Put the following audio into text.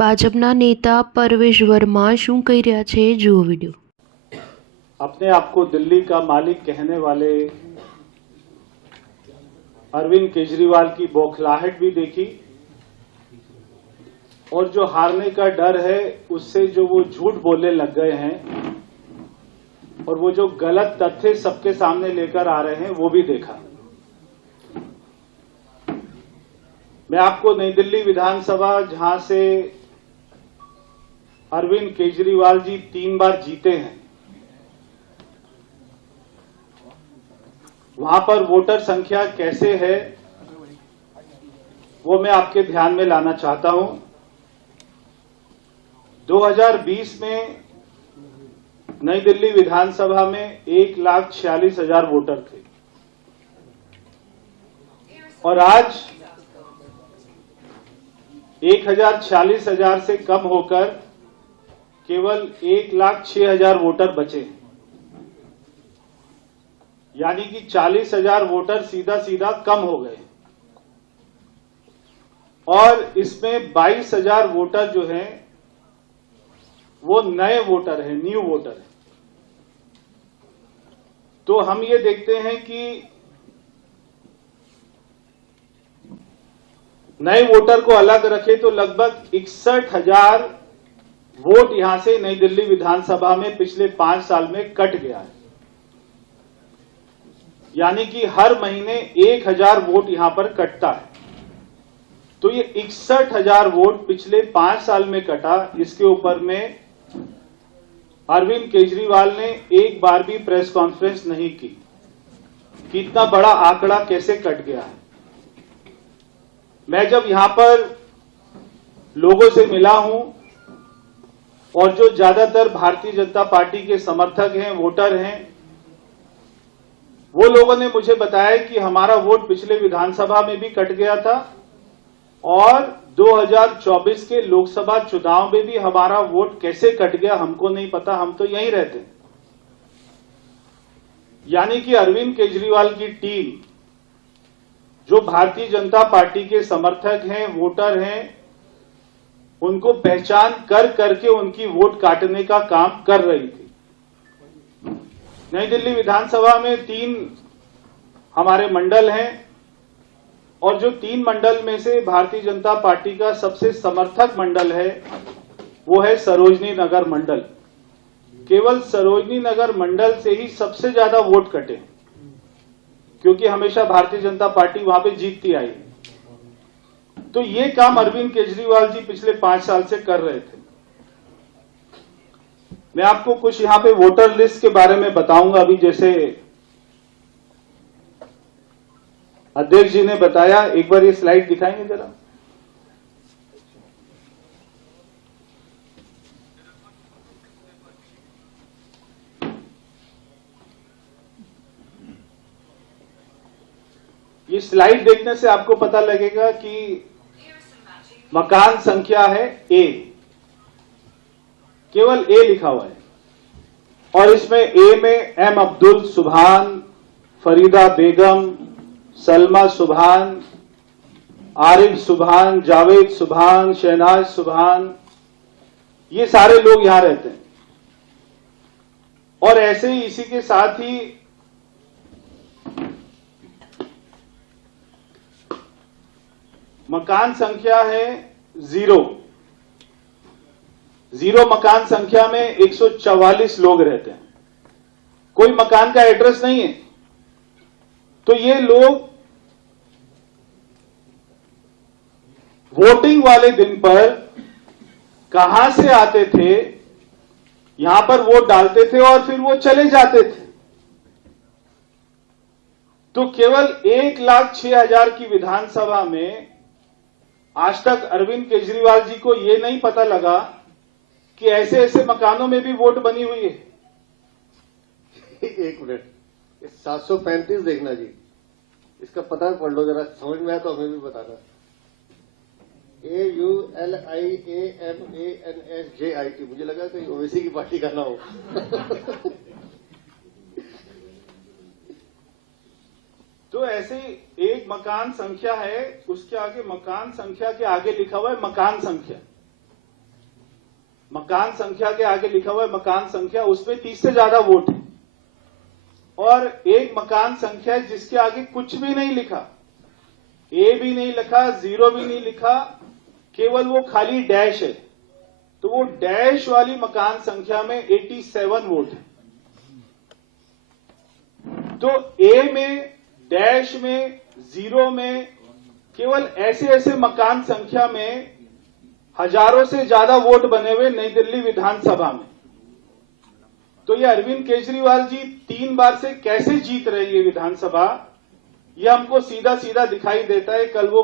ભાજપના નેતા પરવેશ વર્મા શું કહી રહ્યા છે જુઓ વિડીયો। अपने आप को दिल्ली का मालिक कहने वाले अरविंद केजरीवाल की बौखलाहट भी देखी और जो हारने का डर है उससे जो वो झूठ बोलने लग गए हैं और वो जो गलत तथ्य सबके सामने लेकर आ रहे हैं वो भी देखा। मैं आपको नई दिल्ली विधानसभा, जहां से अरविंद केजरीवाल जी 3 बार जीते हैं, वहां पर वोटर संख्या कैसे है वो मैं आपके ध्यान में लाना चाहता हूं। 2020 में नई दिल्ली विधानसभा में 1,46,000 वोटर थे और आज 1,46,000 से कम होकर केवल 1,06,000 वोटर बचे हैं, यानी कि 40,000 वोटर सीधा सीधा कम हो गए और इसमें 22,000 वोटर जो हैं वो नए वोटर हैं, न्यू वोटर हैं। तो हम ये देखते हैं कि नए वोटर को अलग रखे तो लगभग 61,000 वोट यहां से नई दिल्ली विधानसभा में पिछले 5 साल में कट गया है, यानी कि हर महीने 1,000 वोट यहां पर कटता है। तो ये 61,000 वोट पिछले 5 साल में कटा। इसके ऊपर में अरविंद केजरीवाल ने एक बार भी प्रेस कॉन्फ्रेंस नहीं की कि इतना बड़ा आंकड़ा कैसे कट गया है। मैं जब यहां पर लोगों से मिला हूं और जो ज्यादातर भारतीय जनता पार्टी के समर्थक हैं, वोटर हैं, वो लोगों ने मुझे बताया कि हमारा वोट पिछले विधानसभा में भी कट गया था और 2024 के लोकसभा चुनाव में भी हमारा वोट कैसे कट गया हमको नहीं पता, हम तो यहीं रहते हैं। यानी कि अरविंद केजरीवाल की टीम, जो भारतीय जनता पार्टी के समर्थक हैं, वोटर हैं, उनको पहचान कर करके उनकी वोट काटने का काम कर रही थी। नई दिल्ली विधानसभा में 3 हमारे मंडल हैं और जो 3 मंडल में से भारतीय जनता पार्टी का सबसे समर्थक मंडल है वो है सरोजनी नगर मंडल। केवल सरोजनी नगर मंडल से ही सबसे ज्यादा वोट कटे, क्योंकि हमेशा भारतीय जनता पार्टी वहां पे जीतती आई। तो ये काम अरविंद केजरीवाल जी पिछले 5 साल से कर रहे थे। मैं आपको कुछ यहां पे वोटर लिस्ट के बारे में बताऊंगा। अभी जैसे अध्यक्ष जी ने बताया, एक बार ये स्लाइड दिखाएंगे जरा। ये स्लाइड देखने से आपको पता लगेगा कि मकान संख्या है ए, केवल ए लिखा हुआ है और इसमें ए में एम अब्दुल सुभान, फरीदा बेगम, सलमा सुभान, आरिफ सुभान, जावेद सुभान, शहनाज सुभान, ये सारे लोग यहां रहते हैं। और ऐसे ही इसी के साथ ही मकान संख्या है 0 मकान संख्या में 144 लोग रहते हैं, कोई मकान का एड्रेस नहीं है। तो ये लोग वोटिंग वाले दिन पर कहां से आते थे, यहां पर वोट डालते थे और फिर वो चले जाते थे। तो केवल 1,06,000 की विधानसभा में आज तक अरविंद केजरीवाल जी को यह नहीं पता लगा कि ऐसे ऐसे मकानों में भी वोट बनी हुई है। एक मिनट, 735 देखना जी, इसका पता पढ़ लो जरा, समझ में आया तो हमें भी बताना। AULIAMANSJIT, मुझे लगा कहीं ओवैसी की पार्टी का ना हो। तो ऐसे एक मकान संख्या है, उसके आगे मकान संख्या के आगे लिखा हुआ है मकान संख्या। मकान संख्या के आगे लिखा हुआ है मकान संख्या, उसमें 30 से ज्यादा वोट है। और एक मकान संख्या है जिसके आगे कुछ भी नहीं लिखा, ए भी नहीं लिखा, 0 भी नहीं लिखा, केवल वो खाली डैश है। तो वो डैश वाली मकान संख्या में 87 वोट है। तो ए में, डैश में, 0 में, केवल ऐसे ऐसे मकान संख्या में हजारों से ज्यादा वोट बने हुए नई दिल्ली विधानसभा में। तो ये अरविंद केजरीवाल जी 3 बार से कैसे जीत रहे हैं ये विधानसभा, ये हमको सीधा सीधा दिखाई देता है। कल वो